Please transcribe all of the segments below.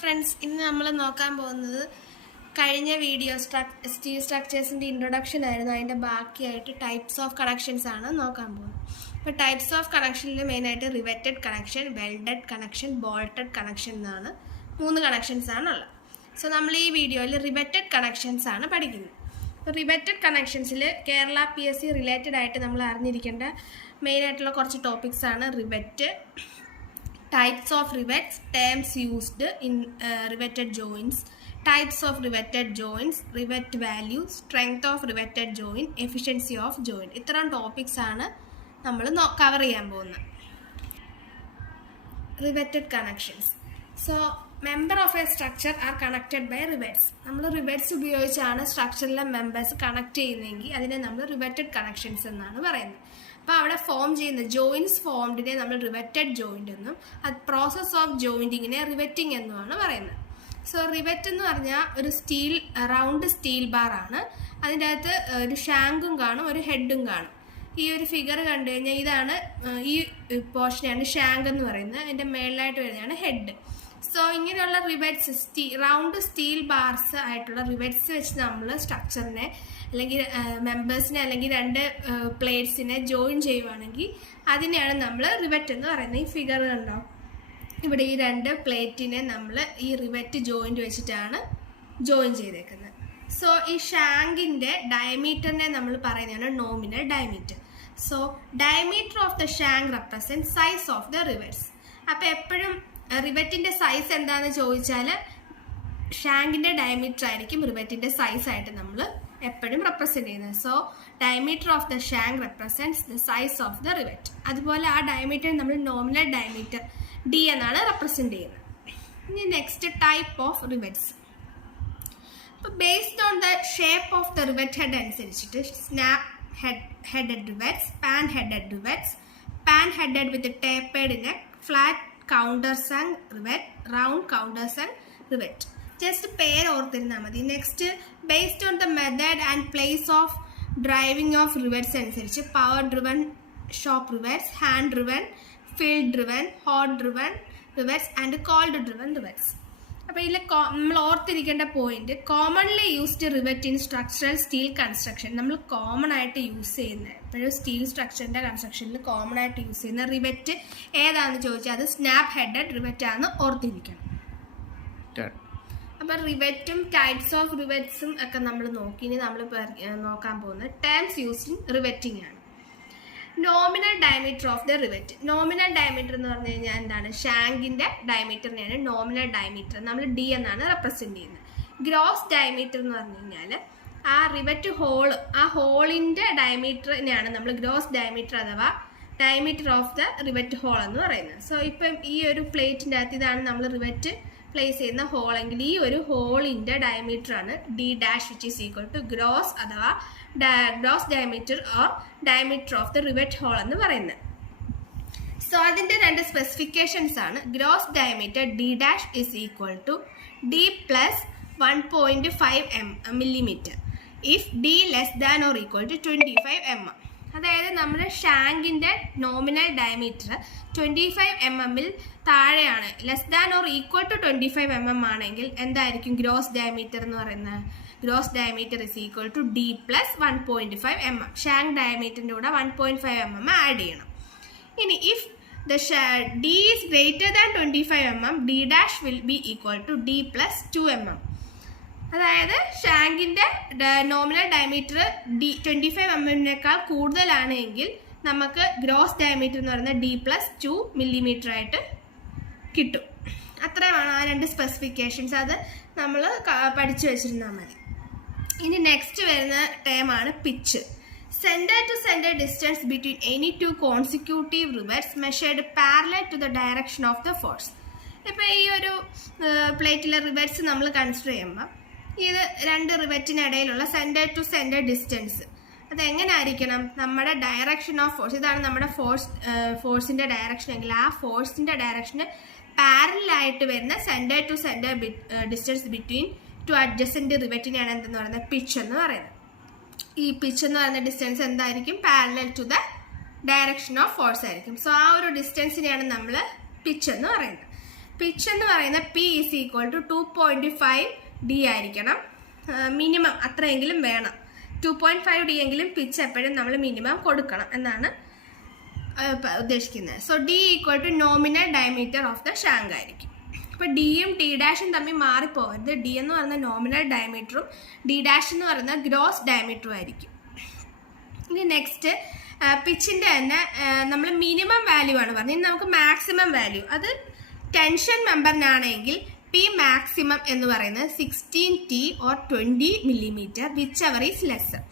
Friends, ഇന്ന് നമ്മൾ നോക്കാൻ പോകുന്നത് കഴിഞ്ഞ വീഡിയോ സ്റ്റീൽ സ്ട്രക്ചേഴ്സിൻ്റെ ഇൻട്രൊഡക്ഷൻ ആയിരുന്നു. അതിൻ്റെ ബാക്കിയായിട്ട് ടൈപ്സ് ഓഫ് കണക്ഷൻസ് ആണ് നോക്കാൻ പോകുന്നത്. ഇപ്പോൾ ടൈപ്സ് ഓഫ് കണക്ഷനിൽ മെയിനായിട്ട് riveted connection, welded connection, bolted connection എന്നാണ് 3 കണക്ഷൻസ് ആണുള്ളത്. സോ നമ്മൾ ഈ വീഡിയോയിൽ റിവെറ്റഡ് കണക്ഷൻസ് ആണ് പഠിക്കുന്നത്. അപ്പോൾ റിവെറ്റഡ് കണക്ഷൻസിൽ കേരള PSC റിലേറ്റഡ് ആയിട്ട് നമ്മൾ അറിഞ്ഞിരിക്കേണ്ട മെയിനായിട്ടുള്ള കുറച്ച് ടോപ്പിക്സ് ആണ് rivet, types of rivets, terms used in riveted joints, types of riveted joints, rivet value, strength of riveted joint, efficiency of joint. ഇത്രയും ടോപ്പിക്സ് ആണ് നമ്മൾ കവർ ചെയ്യാൻ പോകുന്നത്. Riveted connections. So member of a structure are connected by rivets. നമ്മൾ rivets ഉപയോഗിച്ചാണ് സ്ട്രക്ചറിലെ members connect ചെയ്യുന്നതെങ്കിൽ അതിനെ നമ്മൾ റിവെറ്റഡ് കണക്ഷൻസ് എന്നാണ് പറയുന്നത്. അപ്പോൾ അവിടെ ഫോം ചെയ്യുന്ന ജോയിൻസ് ഫോംഡിനെ നമ്മൾ റിവെറ്റഡ് ജോയിൻ്റ് എന്നും പ്രോസസ് ഓഫ് ജോയിൻറ്റിങ്ങിനെ റിവെറ്റിംഗ് എന്നുമാണ് പറയുന്നത്. സോ റിവെറ്റ് എന്ന് പറഞ്ഞാൽ ഒരു റൗണ്ട് സ്റ്റീൽ ബാർ ആണ്. അതിൻ്റെ അകത്ത് ഒരു ഷാങ്കും കാണും, ഒരു ഹെഡും കാണും. ഈ ഒരു ഫിഗർ കണ്ടു കഴിഞ്ഞാൽ ഇതാണ് ഈ പോർഷനെയാണ് ഷാങ്ക് എന്ന് പറയുന്നത്. അതിൻ്റെ മേളിലായിട്ട് വരുന്നതാണ് ഹെഡ്. സോ ഇങ്ങനെയുള്ള റിവെറ്റ്സ്, റൗണ്ട് സ്റ്റീൽ ബാർസ് ആയിട്ടുള്ള റിവെറ്റ്സ് വെച്ച് നമ്മൾ സ്ട്രക്ചറിനെ അല്ലെങ്കിൽ മെമ്പേഴ്സിനെ അല്ലെങ്കിൽ 2 പ്ലേറ്റ്സിനെ ജോയിൻ ചെയ്യുവാണെങ്കിൽ അതിനെയാണ് നമ്മൾ റിവെറ്റ് എന്ന് പറയുന്നത്. ഈ ഫിഗർ കണ്ടോ, ഇവിടെ ഈ 2 പ്ലേറ്റിനെ നമ്മൾ ഈ റിവെറ്റ് ജോയിൻറ്റ് വെച്ചിട്ടാണ് ജോയിൻ ചെയ്തേക്കുന്നത്. സോ ഈ ഷാങ്കിൻ്റെ ഡയമീറ്ററിനെ നമ്മൾ പറയുന്നതാണ് nominal diameter. So diameter of the shank represent size of the rivets. അപ്പോൾ എപ്പോഴും റിവെറ്റിൻ്റെ സൈസ് എന്താണെന്ന് ചോദിച്ചാൽ ഷാങ്കിൻ്റെ ഡയമീറ്റർ ആയിരിക്കും റിവെറ്റിൻ്റെ സൈസ് ആയിട്ട് നമ്മൾ എപ്പോഴും റെപ്രസെൻറ്റ് ചെയ്യുന്നത്. So diameter of the shank represents the size of the rivet. അതുപോലെ ആ ഡയമീറ്റർ നമ്മൾ നോമിനൽ ഡയമീറ്റർ D എന്നാണ് റെപ്രസെൻറ്റ് ചെയ്യുന്നത്. ഇനി നെക്സ്റ്റ് ടൈപ്പ് ഓഫ് റിവെറ്റ്സ്. അപ്പോൾ based on the shape of the rivet head അനുസരിച്ചിട്ട് snap headed rivets, pan headed rivets, pan headed with tapered neck, flat countersunk rivet, round countersunk rivet. Just പേര് ഓർത്തിരുന്നാൽ മതി. Next based on the method and place of driving of rivets അനുസരിച്ച് power driven shop rivets, hand driven, field driven, hot driven rivets and called driven rivets. അപ്പോൾ ഇതിൽ നമ്മൾ ഓർത്തിരിക്കേണ്ട point, commonly used rivet in structural steel construction. നമ്മൾ common ആയിട്ട് use ചെയ്യുന്ന എപ്പോഴും steel സ്ട്രക്ചറിൻ്റെ കൺസ്ട്രക്ഷനിൽ common ആയിട്ട് യൂസ് ചെയ്യുന്ന റിവെറ്റ് ഏതാണെന്ന് ചോദിച്ചാൽ അത് സ്നാപ്പ് ഹെഡഡ് റിവെറ്റ് ആണെന്ന് ഓർത്തിരിക്കണം. അപ്പം റിവെറ്റും ടൈപ്സ് ഓഫ് റിവെറ്റ്സും ഒക്കെ നമ്മൾ നോക്കി. ഇനി നമ്മൾ നോക്കാൻ പോകുന്നത് ടേംസ് യൂസ്ഡ് ഇൻ റിവെറ്റിംഗ് ആണ്. Nominal diameter of the rivet. Nominal diameter എന്ന് പറഞ്ഞു കഴിഞ്ഞാൽ എന്താണ്? ഷാങ്കിൻ്റെ ഡയമീറ്ററിനെയാണ് നോമിനൽ ഡയമീറ്റർ നമ്മൾ D എന്നാണ് റെപ്രസെൻറ്റ് ചെയ്യുന്നത്. ഗ്രോസ് ഡയമീറ്റർ എന്ന് പറഞ്ഞു കഴിഞ്ഞാൽ ആ റിവെറ്റ് ഹോള്, ആ ഹോളിൻ്റെ ഡയമീറ്ററിനെയാണ് നമ്മൾ ഗ്രോസ് ഡയമീറ്റർ അഥവാ diameter of the rivet hole എന്ന് പറയുന്നത്. സോ ഇപ്പം ഈ ഒരു പ്ലേറ്റിൻ്റെ അകത്ത് ഇതാണ് നമ്മൾ റിവെറ്റ് പ്ലേസ് ചെയ്യുന്ന ഹോളെങ്കിൽ ഈ ഒരു ഹോളിൻ്റെ ഡയമീറ്റർ ആണ് D dash which is equal to gross അഥവാ gross diameter or diameter of the rivet hole എന്ന് പറയുന്നത്. സോ അതിൻ്റെ 2 സ്പെസിഫിക്കേഷൻസ് ആണ്. Gross diameter D dash is equal to D plus 1.5 millimetre if D less than or equal to 25 mm. അതായത് നമ്മുടെ ഷാങ്കിൻ്റെ nominal diameter 25 mm താഴെയാണ്, less than or equal to 25 mm ആണെങ്കിൽ എന്തായിരിക്കും ഗ്രോസ് ഡയമീറ്റർ എന്ന് പറയുന്നത്? Gross diameter is equal to D plus 1.5 mm. Shank ഡയമീറ്ററിൻ്റെ കൂടെ 1.5 mm ആഡ് ചെയ്യണം. ഇനി if the D is greater than 25 mm, D dash will be equal to D plus 2 mm. അതായത് ഷാങ്കിൻ്റെ nominal diameter 25 mm കൂടുതലാണെങ്കിൽ നമുക്ക് gross diameter എന്ന് പറയുന്നത് D plus 2 millimetre ആയിട്ട് കിട്ടും. അത്രയുമാണ് ആ 2 സ്പെസിഫിക്കേഷൻസ്. അത് നമ്മൾ പഠിച്ചു വെച്ചിരുന്നാൽ മതി. ഇനി നെക്സ്റ്റ് വരുന്ന ടേമാണ് pitch. Centre to centre distance between any 2 consecutive rivets measured parallel to the direction of the force. ഇപ്പോൾ ഈ ഒരു പ്ലേറ്റിലെ റിവെറ്റ്സ് നമ്മൾ കൺസിഡർ ചെയ്യുമ്പോൾ ഇത് 2 റിവെറ്റിനിടയിലുള്ള സെൻറ്റർ ടു സെൻറ്റർ ഡിസ്റ്റൻസ് അതെങ്ങനെ ആയിരിക്കണം? നമ്മുടെ ഡയറക്ഷൻ ഓഫ് ഫോഴ്സ്, ഇതാണ് നമ്മുടെ ഫോഴ്സിൻ്റെ ഡയറക്ഷൻ എങ്കിൽ ആ ഫോഴ്സിൻ്റെ ഡയറക്ഷന് പാരലായിട്ട് വരുന്ന centre to centre distance between 2 adjacent റിവെറ്റിനെയാണ് എന്തെന്ന് പറയുന്നത്? പിച്ച് എന്ന് പറയുന്നത്. ഈ പിച്ച് എന്ന് പറയുന്ന ഡിസ്റ്റൻസ് എന്തായിരിക്കും? Parallel to the direction of force ആയിരിക്കും. സോ ആ ഒരു ഡിസ്റ്റൻസിനെയാണ് നമ്മൾ പിച്ച് എന്ന് പറയുന്നത്. പിച്ച് എന്ന് പറയുന്ന P is equal to 2.5 D ആയിരിക്കണം. മിനിമം അത്രയെങ്കിലും വേണം. 2.5 D എങ്കിലും പിച്ച് എപ്പോഴും നമ്മൾ മിനിമം കൊടുക്കണം എന്നാണ് ഉദ്ദേശിക്കുന്നത്. So D equal to nominal diameter of the shank ആയിരിക്കും. അപ്പോൾ ഡിയും ടി ഡാഷും തമ്മിൽ മാറിപ്പോകരുത്. ഡി എന്ന് പറയുന്ന നോമിനൽ ഡയമീറ്ററും ഡി ഡാഷ് എന്ന് പറയുന്ന ഗ്രോസ് ഡയമീറ്ററും ആയിരിക്കും. ഇനി നെക്സ്റ്റ് പിച്ചിൻ്റെ തന്നെ നമ്മൾ മിനിമം വാല്യൂ ആണ് പറഞ്ഞത്. ഇനി നമുക്ക് മാക്സിമം വാല്യൂ, അത് ടെൻഷൻ മെമ്പറിനാണെങ്കിൽ പി മാക്സിമം എന്ന് പറയുന്നത് 16T or 20 millimeter which ever is lesser.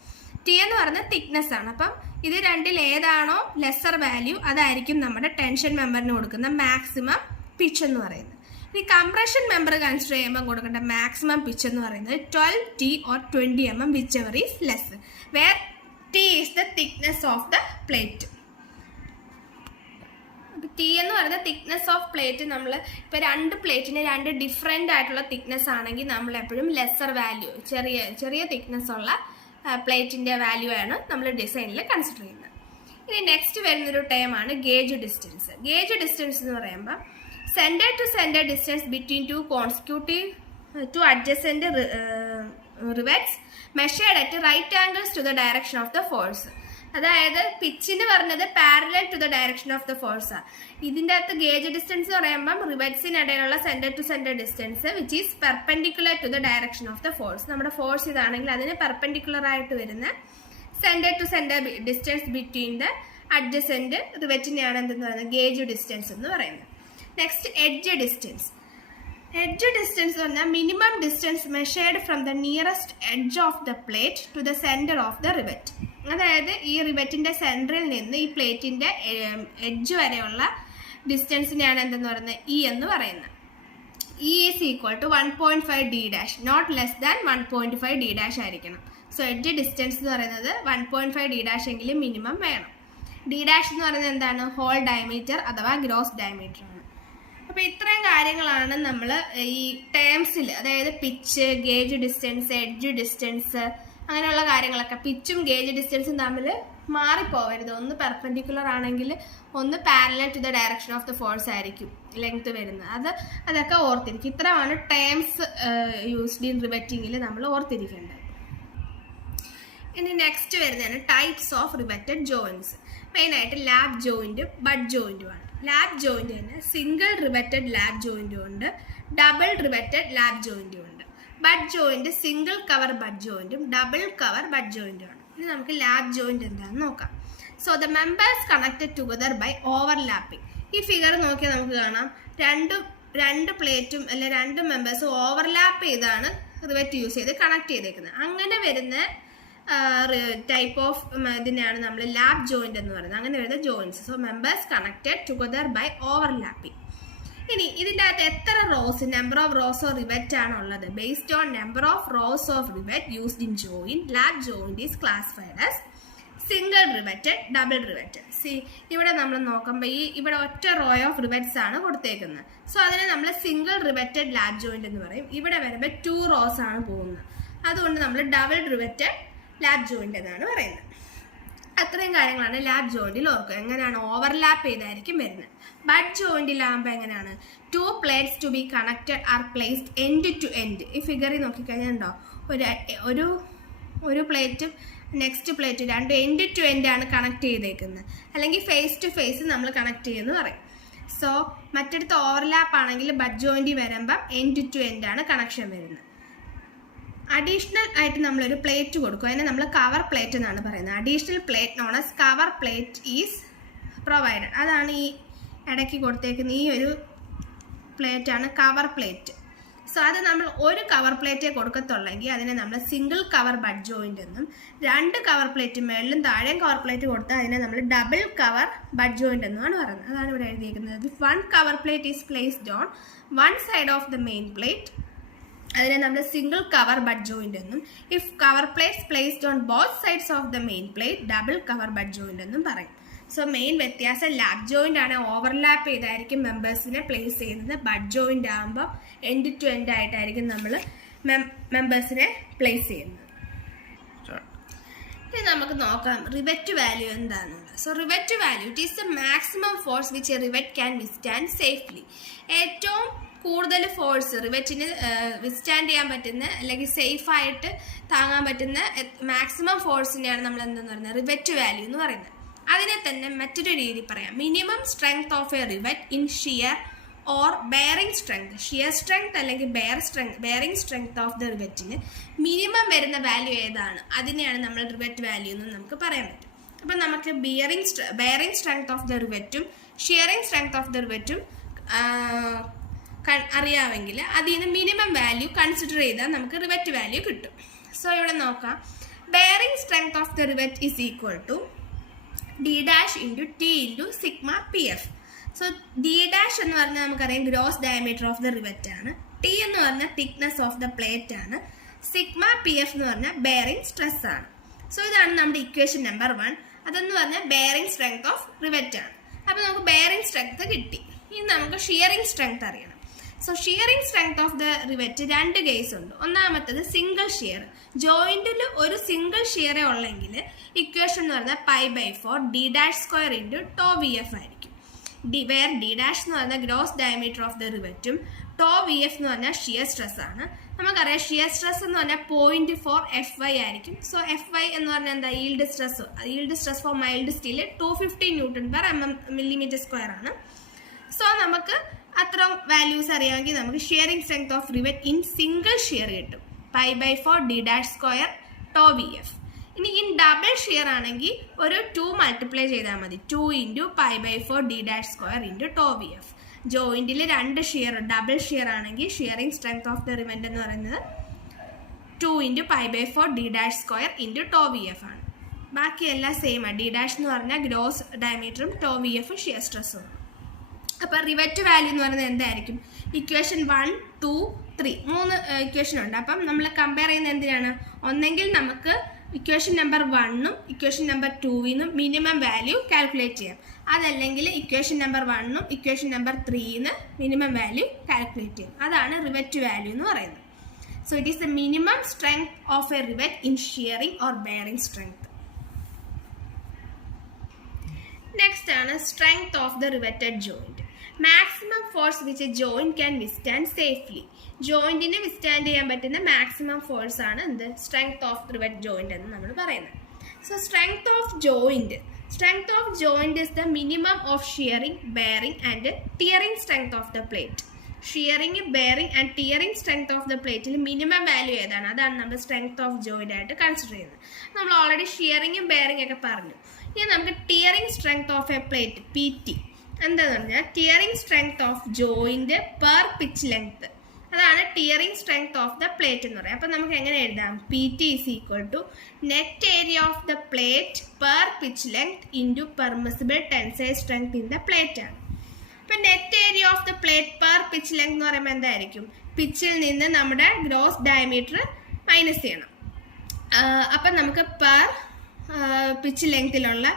T എന്ന് പറയുന്നത് തിക്നെസ് ആണ്. അപ്പം ഇത് രണ്ടിൽ ഏതാണോ ലെസ്സർ വാല്യൂ അതായിരിക്കും നമ്മുടെ ടെൻഷൻ മെമ്പറിന് കൊടുക്കുന്ന മാക്സിമം പിച്ച് എന്ന് പറയുന്നത്. ഈ കംപ്രഷൻ മെമ്പർ കൺസിഡർ ചെയ്യുമ്പോൾ കൊടുക്കേണ്ട മാക്സിമം പിച്ച് എന്ന് പറയുന്നത് 12T or 20 mm whichever is less, where T is the thickness of the plate. T എന്ന് പറയുന്ന തിക്നെസ് ഓഫ് പ്ലേറ്റ്, നമ്മൾ ഇപ്പോൾ രണ്ട് പ്ലേറ്റിന് രണ്ട് ഡിഫറെൻ്റ് ആയിട്ടുള്ള തിക്നെസ് ആണെങ്കിൽ നമ്മൾ എപ്പോഴും ലെസ്സർ വാല്യൂ, ചെറിയ തിക്നെസ് ഉള്ള പ്ലേറ്റിൻ്റെ വാല്യൂ ആണ് നമ്മൾ ഡിസൈനിൽ കൺസിഡർ ചെയ്യുന്നത്. ഇനി നെക്സ്റ്റ് വരുന്നൊരു ടേമാണ് ഗേജ് ഡിസ്റ്റൻസ്. ഗേജ് ഡിസ്റ്റൻസ് എന്ന് പറയുമ്പോൾ centre to centre distance between two adjacent rivets measured at right angles to the direction of the force. അതായത് പിച്ചിന് പറഞ്ഞത് parallel to the direction of the ഫോഴ്സാണ്. ഇതിൻ്റെ അകത്ത് ഗേജ് ഡിസ്റ്റൻസ് പറയുമ്പം റിവെറ്റ്സിനിടയിലുള്ള centre to centre distance which is perpendicular to the direction of the force. നമ്മുടെ force ഇതാണെങ്കിൽ അതിന് പെർപെൻഡിക്കുലർ ആയിട്ട് വരുന്ന centre to centre distance between the adjacent റിവെറ്റിനെയാണ് എന്തെന്ന് പറയുന്നത് ഗേജ് ഡിസ്റ്റൻസ് എന്ന് പറയുന്നത്. Next edge distance. Edge distance എന്ന് പറഞ്ഞാൽ minimum distance measured from the nearest edge of the plate to the centre of the rivet. അതായത് ഈ റിവെറ്റിൻ്റെ സെൻറ്ററിൽ നിന്ന് ഈ പ്ലേറ്റിൻ്റെ എഡ്ജ് വരെയുള്ള ഡിസ്റ്റൻസിനെയാണ് എന്തെന്ന് പറയുന്നത് ഇ എന്ന് പറയുന്നത്. E is equal to 1.5 D dash, not less than 1.5 D dash ആയിരിക്കണം. സോ എഡ്ജ് ഡിസ്റ്റൻസ് എന്ന് പറയുന്നത് 1.5 D ഡാഷ് എങ്കിലും മിനിമം വേണം. ഡി ഡാഷ് എന്ന് പറയുന്നത് എന്താണ്? ഹോൾ ഡയമീറ്റർ അഥവാ ഗ്രോസ് ഡയമീറ്റർ ആണ്. അപ്പോൾ ഇത്രയും കാര്യങ്ങളാണ് നമ്മൾ ഈ ടേംസിൽ, അതായത് pitch, gauge distance, edge distance, അങ്ങനെയുള്ള കാര്യങ്ങളൊക്കെ. പിച്ചും ഗേജ് ഡിസ്റ്റൻസും തമ്മിൽ മാറിപ്പോവരുത്. ഒന്ന് പെർപെൻഡിക്കുലർ ആണെങ്കിൽ ഒന്ന് parallel to the direction of the force ആയിരിക്കും ലെങ്ത് വരുന്നത്. അതൊക്കെ ഓർത്തിരിക്കും. ഇത്രയാണ് ടേംസ് യൂസ്ഡ് ഇൻ റിവെറ്റിങ്ങിൽ നമ്മൾ ഓർത്തിരിക്കേണ്ടത്. ഇനി നെക്സ്റ്റ് വരുന്നതാണ് ടൈപ്സ് ഓഫ് റിവെറ്റഡ് ജോയിൻറ്റ്സ്. മെയിനായിട്ട് ലാബ് ജോയിൻറ്റും ബഡ് ജോയിൻറ്റുമാണ്. ലാബ് ജോയിൻറ്റ് തന്നെ സിംഗിൾ റിവെറ്റഡ് ലാബ് ജോയിൻറ്റും ഉണ്ട്, ഡബിൾ റിവെറ്റഡ് ലാബ് ജോയിൻറ്റും ഉണ്ട്. Butt joint single cover butt ജോയിൻറ്റും ഡബിൾ കവർ ബഡ് ജോയിൻറ്റും ആണ്. ഇനി നമുക്ക് ലാബ് ജോയിൻറ്റ് എന്താണെന്ന് നോക്കാം. So the members connected together by overlapping. ഈ ഫിഗർ നോക്കിയാൽ നമുക്ക് കാണാം രണ്ട് പ്ലേറ്റും അല്ലെ രണ്ട് മെമ്പേഴ്സും ഓവർലാപ്പ് ചെയ്താണ് റിവെറ്റ് യൂസ് ചെയ്ത് കണക്ട് ചെയ്തേക്കുന്നത്. അങ്ങനെ വരുന്ന ടൈപ്പ് ഓഫ് ഇതിനെയാണ് നമ്മൾ ലാബ് ജോയിൻറ്റ് എന്ന് പറയുന്നത്. അങ്ങനെ വരുന്ന joints. So members connected together by overlapping. ഇനി ഇതിൻ്റെ അകത്ത് എത്ര rows, number of rows of rivet ആണ് ഉള്ളത്? Based on number of rows of rivet used in joint, lap joint is classified as single riveted, double riveted. ഇവിടെ നമ്മൾ നോക്കുമ്പോൾ ഇവിടെ ഒറ്റ റോ ഓഫ് റിവെറ്റ്സ് ആണ് കൊടുത്തേക്കുന്നത്. സോ അതിനെ നമ്മൾ സിംഗിൾ റിവെറ്റഡ് ലാബ് ജോയിൻറ്റ് എന്ന് പറയും. ഇവിടെ വരുമ്പോൾ 2 റോസ് ആണ് പോകുന്നത്. അതുകൊണ്ട് നമ്മൾ ഡബിൾ റിവെറ്റഡ് ലാബ് ജോയിൻറ്റ് എന്നാണ് പറയുന്നത്. അത്രയും കാര്യങ്ങളാണ് ലാബ് ജോയിൻറ്റിൽ ഓർക്കുക. എങ്ങനെയാണ്? ഓവർലാപ്പ് ചെയ്തായിരിക്കും വരുന്നത്. ബഡ് ജോയിൻറ്റിലാകുമ്പോൾ എങ്ങനെയാണ്? 2 plates to be connected are placed end to end. ഈ ഫിഗറിൽ നോക്കിക്കഴിഞ്ഞാൽ ഉണ്ടോ, ഒരു പ്ലേറ്റും നെക്സ്റ്റ് പ്ലേറ്റ് രണ്ടും എൻഡ് ടു എൻഡ് ആണ് കണക്ട് ചെയ്തേക്കുന്നത്. അല്ലെങ്കിൽ ഫേസ് ടു ഫേസ് നമ്മൾ കണക്ട് ചെയ്യുമെന്ന് പറയും. സോ മറ്റടുത്ത് ഓവർലാപ്പ് ആണെങ്കിൽ ബഡ് ജോയിൻറ്റിൽ വരുമ്പം എൻഡ് ടു എൻഡ് ആണ് കണക്ഷൻ വരുന്നത്. അഡീഷണൽ ആയിട്ട് നമ്മളൊരു പ്ലേറ്റ് കൊടുക്കും. അതിനെ നമ്മൾ കവർ പ്ലേറ്റ് എന്നാണ് പറയുന്നത്. Additional plate known as cover plate is provided. അതാണ് ഈ ഇടയ്ക്ക് കൊടുത്തേക്കുന്ന ഈ ഒരു പ്ലേറ്റാണ് കവർ പ്ലേറ്റ്. സോ അത് നമ്മൾ ഒരു കവർ പ്ലേറ്റേ കൊടുക്കത്തുള്ളെങ്കിൽ അതിനെ നമ്മൾ സിംഗിൾ കവർ ബഡ് ജോയിൻ്റ് എന്നും, 2 കവർ പ്ലേറ്റ് മേളിലും താഴെയും കവർ പ്ലേറ്റ് കൊടുത്താൽ അതിനെ നമ്മൾ ഡബിൾ കവർ ബഡ് ജോയിൻ്റ് എന്നുമാണ് പറയുന്നത്. അതാണ് ഇവിടെ എഴുതിയിരിക്കുന്നത്. 1 cover plate is placed on 1 side of the main plate, അതിനെ നമ്മൾ സിംഗിൾ കവർ ബഡ് ജോയിൻ്റ് എന്നും, if cover plates placed on both sides of the main plate double cover bud joint എന്നും പറയും. സോ മെയിൻ വ്യത്യാസം lab joint ആണ് overlap ചെയ്തായിരിക്കും മെമ്പേഴ്സിനെ place ചെയ്യുന്നത്. Bud joint ആകുമ്പോൾ end to end ആയിട്ടായിരിക്കും നമ്മൾ മെമ്പേഴ്സിനെ പ്ലേസ് ചെയ്യുന്നത്. ഇനി നമുക്ക് നോക്കാം റിവെറ്റ് വാല്യൂ എന്താണെന്നുള്ളത്. So rivet value it is the maximum force which A rivet can withstand safely. ഏറ്റവും കൂടുതൽ ഫോഴ്സ് റിവറ്റിന് വിസ്റ്റാൻഡ് ചെയ്യാൻ പറ്റുന്ന അല്ലെങ്കിൽ സേഫ് ആയിട്ട് താങ്ങാൻ പറ്റുന്ന മാക്സിമം ഫോഴ്സിനെയാണ് നമ്മൾ എന്തെന്ന് പറയുന്നത് റിവറ്റ് വാല്യൂ എന്ന് പറയുന്നത്. അതിനെ തന്നെ മറ്റൊരു രീതി പറയാം. Minimum strength of a rivet in shear or bearing strength. Shear strength അല്ലെങ്കിൽ ബെയറിംഗ് സ്ട്രെങ്ത് ഓഫ് ദ റിവറ്റിന് മിനിമം വരുന്ന വാല്യൂ ഏതാണ്, അതിനെയാണ് നമ്മൾ റിവറ്റ് വാല്യൂ എന്ന് നമുക്ക് പറയാൻ പറ്റും. അപ്പം നമുക്ക് ബെയറിംഗ് സ്ട്രെങ്ത് ഓഫ് ദ റിവറ്റും ഷിയറിംഗ് സ്ട്രെങ്ത് ഓഫ് ദ റിവറ്റും അറിയാമെങ്കിൽ അതിൽ നിന്ന് മിനിമം വാല്യൂ കൺസിഡർ ചെയ്താൽ നമുക്ക് റിവറ്റ് വാല്യൂ കിട്ടും. സോ ഇവിടെ നോക്കാം. Bearing strength of the rivet is equal to d dash into t into sigma pf. So d dash എന്ന് പറഞ്ഞാൽ നമുക്കറിയാം gross diameter of the rivet ആണ്. t എന്ന് പറഞ്ഞാൽ തിക്നെസ് ഓഫ് ദ പ്ലേറ്റ് ആണ്. സിഗ്മ പി എഫ് എന്ന് പറഞ്ഞാൽ bearing stress ആണ്. സോ ഇതാണ് നമ്മുടെ ഇക്വേഷൻ നമ്പർ 1. അതെന്ന് പറഞ്ഞാൽ ബെയറിംഗ് സ്ട്രെങ്ത് ഓഫ് റിവറ്റ് ആണ്. അപ്പോൾ നമുക്ക് ബെയറിംഗ് സ്ട്രെങ്ത് കിട്ടി. ഇനി നമുക്ക് ഷിയറിംഗ് സ്ട്രെങ്ത് അറിയണം. So shearing strength of the rivet 2 case ഉണ്ട്. ഒന്നാമത്തത് സിംഗിൾ ഷിയർ. ജോയിന്റിൽ ഒരു സിംഗിൾ ഷിയറേ ഉള്ളെങ്കിൽ ഇക്വേഷൻ എന്ന് പറഞ്ഞാൽ π/4 d dash square into tau vf ആയിരിക്കും. വേർ d dash എന്ന് പറഞ്ഞാൽ ഗ്രോസ് ഡയമീറ്റർ ഓഫ് ദ റിവറ്റും tau vf എന്ന് പറഞ്ഞാൽ ഷിയർ സ്ട്രെസ് ആണ്. നമുക്കറിയാം ഷിയർ സ്ട്രെസ് എന്ന് പറഞ്ഞാൽ 0.4 FY ആയിരിക്കും. സോ FY എന്ന് പറഞ്ഞാൽ എന്താ, yield stress for mild steel 250 Nm/mm² ആണ്. സോ നമുക്ക് അത്ര വാല്യൂസ് അറിയാമെങ്കിൽ നമുക്ക് shearing strength of rivet in single shear കിട്ടും. π/4 d dash square tau vf. ഇനി ഇൻ ഡബിൾ ഷിയർ ആണെങ്കിൽ ഒരു 2 മൾട്ടിപ്ലൈ ചെയ്താൽ മതി. 2 into π/4 d dash square into tau vf. ജോയിന്റിൽ 2 ഷിയർ ഡബിൾ ഷിയർ ആണെങ്കിൽ shearing strength of the rivet എന്ന് പറയുന്നത് 2 into π/4 d dash square into tau vf ആണ്. ബാക്കിയെല്ലാം സെയിം ആണ്. d dash എന്ന് പറഞ്ഞാൽ ഗ്രോസ് ഡയമീറ്ററും tau vf ഷിയർ സ്ട്രെസ്സും. അപ്പോൾ റിവറ്റ് വാല്യൂ എന്ന് പറയുന്നത് എന്തായിരിക്കും? ഇക്വേഷൻ 1, 2, 3 3 ഇക്വേഷൻ ഉണ്ട്. അപ്പം നമ്മൾ കമ്പയർ ചെയ്യുന്നത് എന്തിനാണ്? ഒന്നെങ്കിൽ നമുക്ക് ഇക്വേഷൻ നമ്പർ 1ഉം ഇക്വേഷൻ നമ്പർ 2നും മിനിമം വാല്യൂ കാൽക്കുലേറ്റ് ചെയ്യാം. അതല്ലെങ്കിൽ ഇക്വേഷൻ നമ്പർ 1ഉം ഇക്വേഷൻ നമ്പർ 3ന് മിനിമം വാല്യൂ കാൽക്കുലേറ്റ് ചെയ്യാം. അതാണ് റിവറ്റ് വാല്യൂ എന്ന് പറയുന്നത്. So it is the minimum strength of a rivet in shearing or bearing strength. Next ആണ് strength of the riveted joint. Maximum force which a joint can withstand safely. ജോയിന്റിന് withstand ചെയ്യാൻ പറ്റുന്ന maximum force ആണ് എന്ത്, strength of rivet joint എന്ന് നമ്മൾ പറയുന്നത്. So strength of joint is the minimum of shearing, bearing and tearing strength of the plate. Shearing, bearing and tearing strength of the പ്ലേറ്റിൽ minimum value ഏതാണ്, അതാണ് നമ്മൾ strength of joint ആയിട്ട് consider ചെയ്യുന്നത്. നമ്മൾ ഓൾറെഡി ഷിയറിംഗും ബെയറിംഗ് ഒക്കെ പറഞ്ഞു. ഇനി നമുക്ക് tearing strength of a plate PT എന്താന്ന് പറഞ്ഞാൽ tearing strength of joint per pitch length. അതാണ് tearing strength of the plate എന്ന് പറയുന്നത്. അപ്പം നമുക്ക് എങ്ങനെ എഴുതാം? PT is equal to net area of the plate per pitch length into permissible tensile strength in the plate ആണ്. അപ്പം net area of the plate per pitch length എന്ന് പറയുമ്പോൾ എന്തായിരിക്കും? പിച്ചിൽ നിന്ന് നമ്മുടെ ഗ്രോസ് ഡയമീറ്റർ മൈനസ് ചെയ്യണം. അപ്പം നമുക്ക് പെർ പിച്ച് ലെങ്ത്തിലുള്ള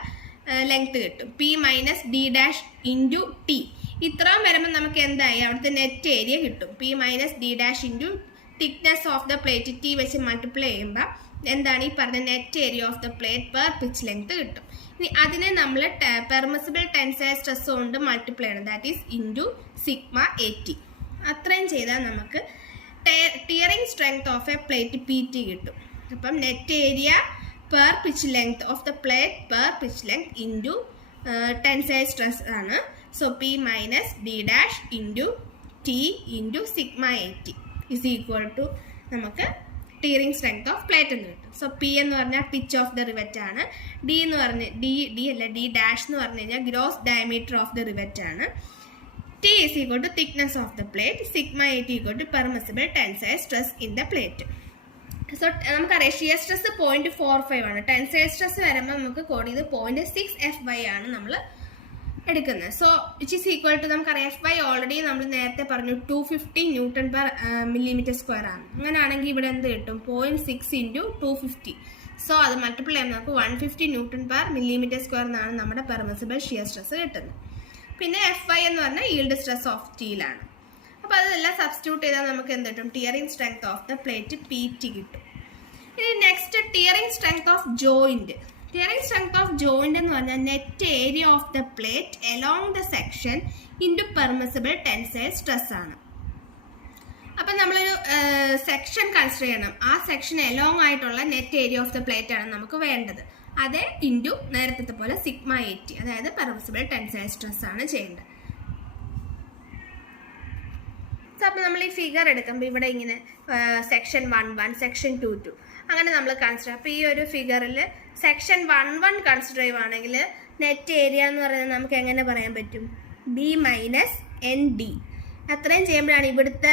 ലെങ്ത് കിട്ടും. P minus D dash into T. ഇത്രയും വരുമ്പോൾ നമുക്ക് എന്തായി? അവിടുത്തെ നെറ്റ് ഏരിയ കിട്ടും. P minus D dash into thickness of the plate T വെച്ച് മൾട്ടിപ്ലൈ ചെയ്യുമ്പോൾ എന്താണ് ഈ പറഞ്ഞ net area of the plate per pitch length കിട്ടും. ഇനി അതിനെ നമ്മൾ പെർമിസിബിൾ ടെൻസൈൽ സ്ട്രെസ് കൊണ്ട് മൾട്ടിപ്ലൈ ചെയ്യണം. That is into sigma AT. അത്രയും ചെയ്താൽ നമുക്ക് tearing strength of a plate PT കിട്ടും. അപ്പം net area per pitch length of the plate per pitch length into tensile stress ആണ്. So P minus D dash into T into sigma AT is equal to നമുക്ക് tearing strength of plate എന്ന് കിട്ടും. So P എന്ന് പറഞ്ഞാൽ pitch of the rivet ആണ്. D എന്ന് പറഞ്ഞ D dash എന്ന് പറഞ്ഞു കഴിഞ്ഞാൽ gross diameter of the rivet ആണ്. T is equal to thickness of the plate. Sigma AT equal to permissible tensile stress in the plate. So നമുക്കറിയാം shear stress 0.45 ആണ്. Tensile stress വരുമ്പോൾ നമുക്ക് കോഡ് ചെയ്ത് 0.6 FY ആണ് നമ്മൾ എടുക്കുന്നത്. So which is equal to നമുക്കറിയാം FY ഓൾറെഡി നമ്മൾ നേരത്തെ പറഞ്ഞു 250 Nm/mm² ആണ്. അങ്ങനെയാണെങ്കിൽ ഇവിടെ എന്ത് കിട്ടും? 0.6 ഇൻറ്റു 250. സോ അത് മൾട്ടിപ്ലൈ ചെയ്യുമ്പോൾ നമുക്ക് 150 Nm/mm² എന്നാണ് നമ്മുടെ പെർമിസിബിൾ ഷിയർ സ്ട്രെസ് കിട്ടുന്നത്. പിന്നെ FY എന്ന് പറഞ്ഞാൽ ഈൽഡ് സ്ട്രെസ് ഓഫ് സ്റ്റീലാണ്. അപ്പോൾ അതെല്ലാം സബ്സ്റ്റിറ്റ്യൂട്ട് ചെയ്താൽ നമുക്ക് എന്ത് കിട്ടും? Tearing strength of the plate PT കിട്ടും. ഇനി next tearing strength of joint. Tearing strength of joint എന്ന് പറഞ്ഞാൽ net area of the plate along the section into permissible tensile stress ആണ്. അപ്പം നമ്മളൊരു സെക്ഷൻ കൺസിഡർ ചെയ്യണം. ആ സെക്ഷൻ എലോങ് ആയിട്ടുള്ള net area of the plate ആണ് നമുക്ക് വേണ്ടത്. അത് ഇൻറ്റു നേരത്തെ പോലെ സിഗ്മ 80, അതായത് പെർമിസിബിൾ ടെൻസൈൽ സ്ട്രെസ് ആണ് ചെയ്യേണ്ടത്. സോ അപ്പോൾ നമ്മൾ ഈ ഫിഗർ എടുക്കുമ്പോൾ ഇവിടെ ഇങ്ങനെ സെക്ഷൻ 1 സെക്ഷൻ 2 അങ്ങനെ നമ്മൾ കൺസിഡർ. അപ്പോൾ ഈ ഒരു ഫിഗറിൽ സെക്ഷൻ 1 കൺസിഡർ ചെയ്യുവാണെങ്കിൽ നെറ്റ് ഏരിയ എന്ന് പറയുന്നത് നമുക്ക് എങ്ങനെ പറയാൻ പറ്റും? B minus N D. അത്രയും ചെയ്യുമ്പോഴാണ് ഇവിടുത്തെ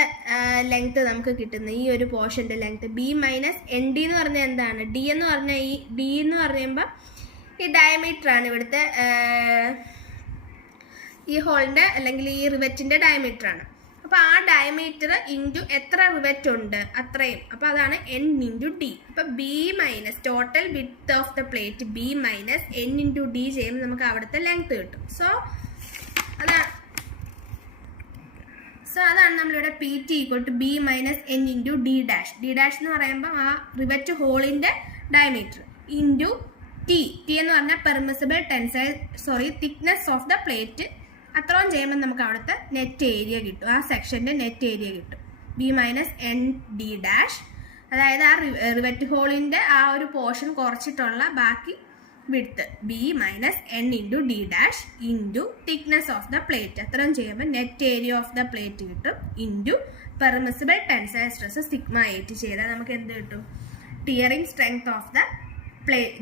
ലെങ്ത് നമുക്ക് കിട്ടുന്നത്. ഈ ഒരു പോർഷൻ്റെ length B minus N D എന്ന് പറഞ്ഞാൽ എന്താണ്? ഡി എന്ന് പറഞ്ഞാൽ ഈ ഡി എന്ന് പറയുമ്പോൾ ഈ ഡയമീറ്റർ ആണ് ഇവിടുത്തെ ഈ ഹോളിൻ്റെ അല്ലെങ്കിൽ ഈ റിവറ്റിൻ്റെ ഡയമീറ്റർ ആണ്. അപ്പോൾ ആ ഡയമീറ്റർ ഇൻറ്റു എത്ര റിവറ്റ് ഉണ്ട് അത്രയും. അപ്പോൾ അതാണ് എൻ ഇൻറ്റു ഡി. അപ്പോൾ B minus total width of the plate B minus N into D ചെയ്യുമ്പോൾ നമുക്ക് അവിടുത്തെ ലെങ്ത് കിട്ടും. സോ അതാണ് നമ്മളിവിടെ P T equal to B minus N into D dash. D dash എന്ന് പറയുമ്പോൾ ആ റിവറ്റ് ഹോളിൻ്റെ ഡയമീറ്റർ ഇൻറ്റു ടി. ടി എന്ന് പറഞ്ഞാൽ permissible thickness of the plate. അത്രയും ചെയ്യുമ്പോൾ നമുക്ക് അവിടുത്തെ നെറ്റ് ഏരിയ കിട്ടും, ആ സെക്ഷൻ്റെ നെറ്റ് ഏരിയ കിട്ടും. B minus N D dash, അതായത് ആ റിവറ്റ് ഹോളിൻ്റെ ആ ഒരു പോർഷൻ കുറച്ചിട്ടുള്ള ബാക്കി width B minus N into D dash into thickness of the plate. അത്രയും ചെയ്യുമ്പോൾ net area of the plate കിട്ടും into permissible tensile stress sigma 80 ചെയ്താൽ നമുക്ക് എന്ത് കിട്ടും? Tearing strength of the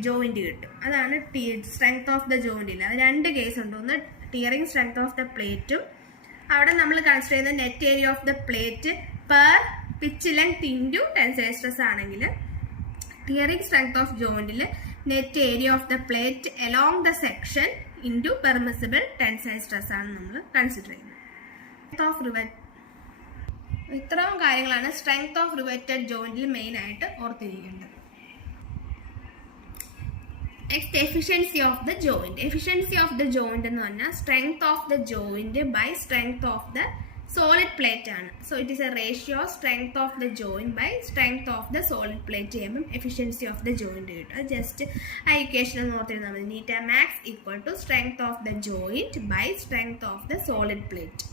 joint കിട്ടും. അതാണ് സ്ട്രെങ്ത് ഓഫ് ദ ജോയിൻറ്റിൽ. അത് രണ്ട് കേസ് ഉണ്ട്. ഒന്ന് ടിയറിംഗ് സ്ട്രെങ്ത് ഓഫ് ദ പ്ലേറ്റും അവിടെ നമ്മൾ കൺസിഡർ ചെയ്യുന്ന net area of the plate per pitch length into tensile stress ആണെങ്കിൽ ടിയറിംഗ് സ്ട്രെങ്ത് ഓഫ് ജോയിൻറ്റിൽ net area of the plate along the section into permissible tensile stress ആണ് നമ്മൾ consider ചെയ്യുന്നത്. ഇത്രയും കാര്യങ്ങളാണ് സ്ട്രെങ്ത് ഓഫ് റിവറ്റഡ് ജോയിൻറ്റിൽ main ആയിട്ട് ഓർത്തിരിക്കേണ്ടത്. Next efficiency of the joint. Efficiency of the joint എന്ന് പറഞ്ഞാൽ strength of the joint by strength of the solid plate ആണ്. So it is A ratio strength of the joint by strength of the solid plate ചെയ്യുമ്പോൾ efficiency of the joint കിട്ടും. അത് just ആ equation നോക്കിയിരുന്നാൽ മതി. നീറ്റ max equal to strength of the joint by strength of the solid plate.